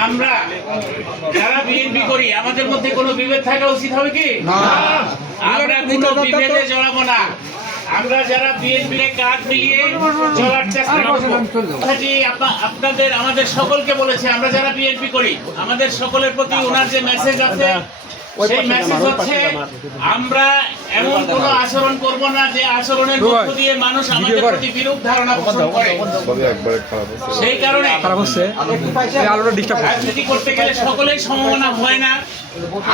আমরা যারা বিএনপি করি আমাদের মধ্যে কোনো বিভেদ থাকা উচিত হবে কি? আমরা কোনো বিভেদে জড়াবো না। আমরা যারা বিএনপির কার্ড মিলিয়ে চলার চেষ্টা করব। আপনাদের আমাদের সকলকে বলেছে আমরা যারা বিএনপি করি আমাদের সকলের প্রতি ওনার যে মেসেজ আছে সেই মেসেজ হচ্ছে আমরা এমন কোন আচরণ করব না যে আচরণের মধ্য দিয়ে মানুষ আমাদের প্রতি বিরূপ ধারণা পোষণ করে। সেই কারণে খারাপ হচ্ছে। আলোটা ডিস্টার্ব রাজনীতি করতে গেলে সকলেই সমমনা হয় না।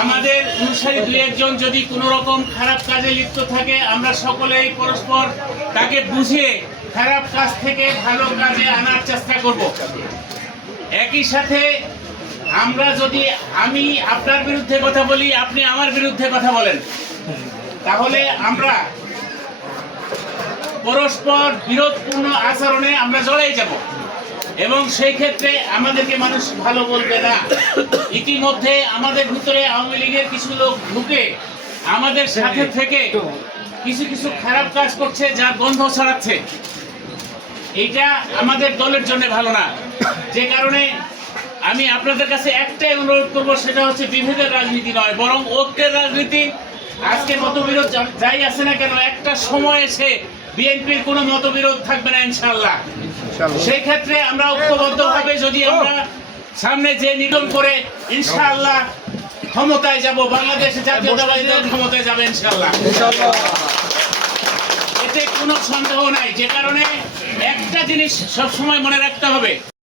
আমাদের অনুসারী দুই একজন যদি কোনো রকম খারাপ কাজে লিপ্ত থাকে আমরা সকলেই পরস্পর তাকে বুঝিয়ে খারাপ কাজ থেকে ভালো কাজে আনার চেষ্টা করব। একই সাথে আমরা যদি আমি আপনার বিরুদ্ধে কথা বলি, আপনি আমার বিরুদ্ধে কথা বলেন। তাহলে আমরা পরস্পর বিরোধপূর্ণ আচরণে আমরা জড়াই যাব। এবং সেই ক্ষেত্রে আমাদেরকে মানুষ ভালো বলবে না। ইতিমধ্যে আমাদের ভিতরে আওয়ামী লীগের কিছু লোক ঢুকে আমাদের সাথে থেকে কিছু কিছু খারাপ কাজ করছে, যার গন্ধ ছড়াচ্ছে। এটা আমাদের দলের জন্য ভালো না। যে কারণে আমি আপনাদের কাছে একটাই অনুরোধ করব সেটা হচ্ছে বিভেদের রাজনীতি নয় বরং ঐক্যের রাজনীতি। আজকে মতবিরোধ যাই আছে না কেন একটা সময় এসে বিএনপির কোনো মতবিরোধ থাকবে না ইনশাল্লাহ সেই ক্ষেত্রে আমরা ঐক্যবদ্ধভাবে যদি আমরা সামনে যে নিধন করে ইনশাআল্লাহ ক্ষমতায় যাব বাংলাদেশে জাতীয়তাবাদী দল ক্ষমতায় যাবে ইনশাআল্লাহ। এতে কোনো সন্দেহ নাই যে কারণে একটা জিনিস সবসময় মনে রাখতে হবে।